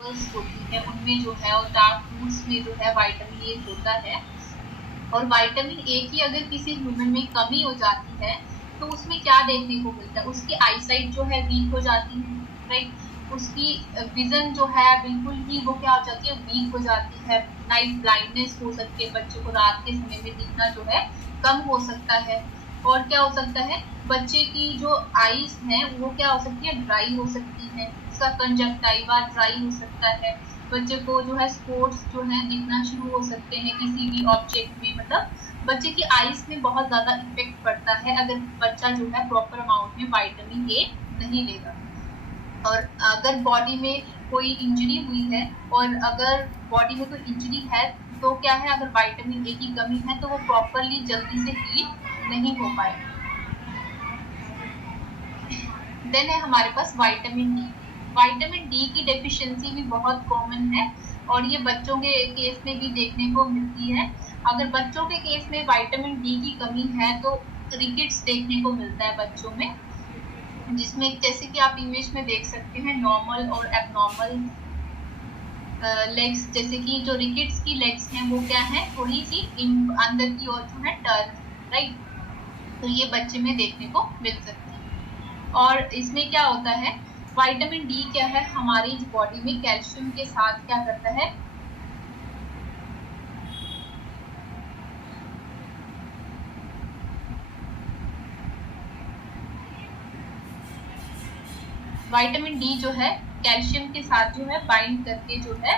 होती है उनमें जो है, और डार्क फ्रूट्स में जो है विटामिन ए होता है। और विटामिन ए की अगर किसी ह्यूमन में कमी हो जाती है तो उसमें क्या देखने को मिलता है, उसकी आईसाइट जो है वीक हो जाती है, राइट। उसकी विजन जो है बिल्कुल ही वो क्या हो जाती है, वीक हो जाती है। नाइट ब्लाइंडनेस हो सकती है, बच्चे को रात के समय में दिखना जो है कम हो सकता है। और क्या हो सकता है, बच्चे की जो आईज है वो क्या हो सकती है, ड्राई हो सकती है, उसका कंजक्टाइवा ड्राई हो सकता है। बच्चे को जो है स्पॉट्स जो है दिखना शुरू हो सकते हैं किसी भी ऑब्जेक्ट में, मतलब बच्चे की आईज में बहुत ज्यादा इफेक्ट पड़ता है अगर बच्चा जो है प्रॉपर अमाउंट में विटामिन ए नहीं लेगा। और अगर बॉडी में कोई इंजरी हुई है, और अगर बॉडी में कोई इंजरी है तो क्या है, अगर विटामिन ए की कमी है तो वो प्रॉपरली जल्दी से हील नहीं हो पाएगा। देन है हमारे पास विटामिन डी। विटामिन डी की डेफिशिएंसी भी बहुत कॉमन है, और ये बच्चों के केस में भी देखने को मिलती है। अगर बच्चों के केस में विटामिन डी की कमी है तो रिकेट्स देखने को मिलता है बच्चों में, जिसमें जैसे कि आप इमेज में देख सकते हैं नॉर्मल और एबनॉर्मल लेग्स, जैसे कि जो रिकेट्स की लेग्स हैं वो क्या है, थोड़ी सी अंदर की ओर जो है टर्न, राइट। तो ये बच्चे में देखने को मिल सकती है। और इसमें क्या होता है, विटामिन डी क्या है, हमारी बॉडी में कैल्शियम के साथ क्या करता है, विटामिन डी जो है कैल्शियम के साथ जो है बाइंड करके जो है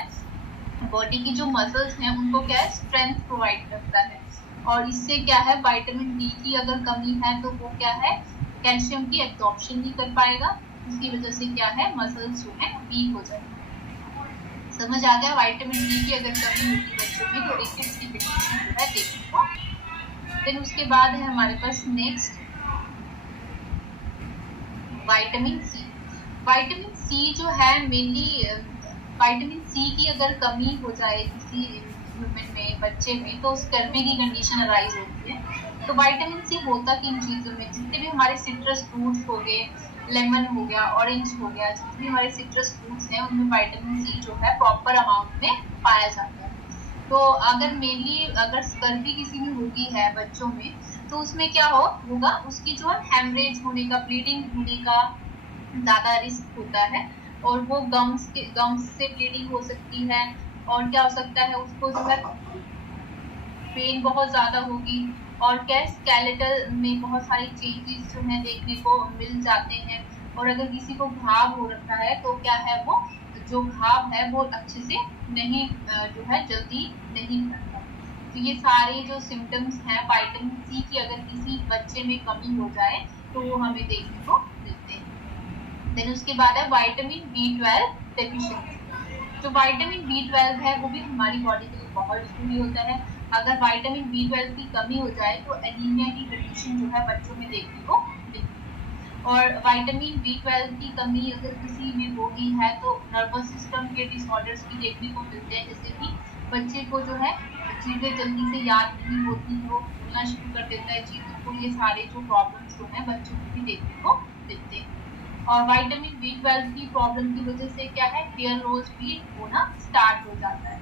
बॉडी की जो मसल्स हैं उनको क्या है, स्ट्रेंथ प्रोवाइड करता है। और इससे क्या है, विटामिन डी की अगर कमी है तो वो क्या है, कैल्शियम की एब्जॉर्प्शन नहीं कर पाएगा, उसकी वजह से क्या है, मसल्स जो है वीक हो जाएंगे। समझ आ गया, विटामिन डी की अगर कमी होती है बच्चों में तो रिकेट्स की कंडीशन जो है देखने को। देन उसके बाद है हमारे पास next vitamin C. Vitamin C जो है मेनली, विटामिन सी की अगर कमी हो जाए किसी ह्यूमन में, बच्चे में, तो उस गर्मी की कंडीशन अराइज होती है। तो विटामिन सी होता किन चीजों में, जितने भी हमारे सिट्रस फ्रूट्स हो गए, लेमन हो गया, ऑरेंज हो गया, जितने भी हमारे सिट्रस फ्रूट्स हैं उनमें विटामिन सी जो है प्रॉपर अमाउंट में पाया जाता है। तो अगर मेनली अगर स्कर्वी किसी में होती है बच्चों में तो उसमें क्या होगा, उसकी जो है हेमरेज होने का, ब्लीडिंग होने का ज्यादा रिस्क होता है, और वो गम्स से ब्लीडिंग हो सकती है। और क्या हो सकता है, उसको जो है पेन बहुत ज्यादा होगी, और क्या स्केलेटल में बहुत सारी चेंजेस जो है देखने को मिल जाते हैं। और अगर किसी को घाव हो रखा है तो क्या है, वो जो घाव है वो अच्छे से नहीं जो है जल्दी नहीं भरता। तो ये सारे जो सिम्टम्स हैं विटामिन सी की अगर किसी बच्चे में कमी हो जाए तो वो हमें देखने को मिलते हैं। देन उसके बाद है विटामिन B12 डेफिशिएंसी। जो विटामिन B12 है वो भी हमारी बॉडी के लिए बहुत जरूरी होता है। अगर विटामिन B12 की कमी हो जाए तो एनीमिया की कंडीशन जो है बच्चों में देखने को मिलती है। और विटामिन B12 की कमी अगर किसी में होगी है तो नर्वस सिस्टम के डिसऑर्डर्स भी देखने को मिलते हैं, जैसे कि बच्चे को जो है चीजें जल्दी से याद नहीं होती, वो भूलना शुरू कर देता है चीजों को। ये सारे जो प्रॉब्लम्स जो है बच्चों को भी देखने को मिलते हैं। और विटामिन B12 की प्रॉब्लम की वजह से क्या है, हेयर लॉस भी होना स्टार्ट हो जाता है।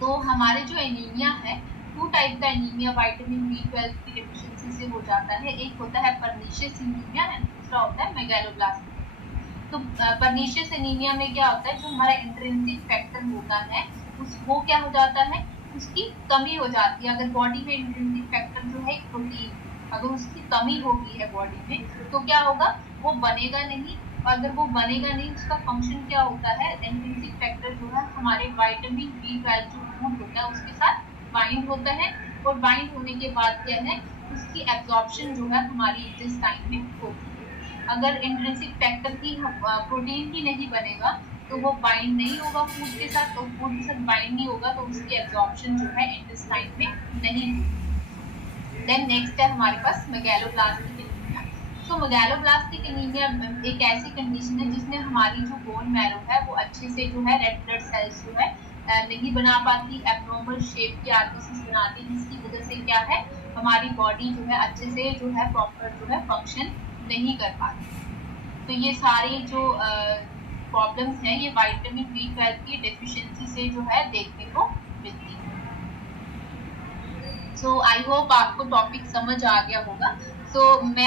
तो हमारे जो एनीमिया है, 2 टाइप का एनीमिया विटामिन B12 की डेफिशिएंसी से हो जाता है। एक होता है पर्नीशियस एनीमिया एंड दूसरा होता है मेगालोब्लास्टिक। तो पर्नीशियस एनीमिया में क्या होता है, जो हमारा इंट्रिंसिक फैक्टर होता है वो क्या हो जाता है, उसकी कमी हो जाती है। अगर बॉडी में इंट्रिंसिक फैक्टर जो है प्रोटीन, अगर उसकी कमी होगी है बॉडी में तो क्या होगा, वो बनेगा नहीं। और अगर वो बनेगा नहीं, उसका फंक्शन क्या होता है, इंट्रिंसिक फैक्टर जो है हमारे विटामिन B12 जो फूड होता है उसके साथ बाइंड होता है, और बाइंड होने के बाद क्या है, उसकी एब्जॉर्प्शन जो है हमारी इंटेस्टाइन में होती है। अगर इंट्रिंसिक फैक्टर की प्रोटीन ही नहीं बनेगा तो वो बाइंड नहीं होगा फूड के साथ, तो फूड के साथ बाइंड नहीं होगा तो उसकी एब्जॉर्प्शन जो है इंटेस्टाइन में नहीं होगी। देन नेक्स्ट है हमारे पास मेगालोब्लास्टिक एनीमिया। तो मेगालोब्लास्टिक एनीमिया एक ऐसी कंडीशन है जिसमें हमारी जो बोन मैरो है वो अच्छे से जो है रेड ब्लड सेल्स जो है नहीं बना पाती, एब्नॉर्मल शेप की आरबीसीज बनाती, जिसकी वजह से क्या है, हमारी बॉडी जो है अच्छे से जो है प्रॉपर जो है फंक्शन नहीं कर पाती। तो ये सारे जो प्रॉब्लम्स हैं ये विटामिन B12 की डेफिशिएंसी से जो है देखने को मिलती है। सो आई होप आपको टॉपिक समझ आ गया होगा। सो मैं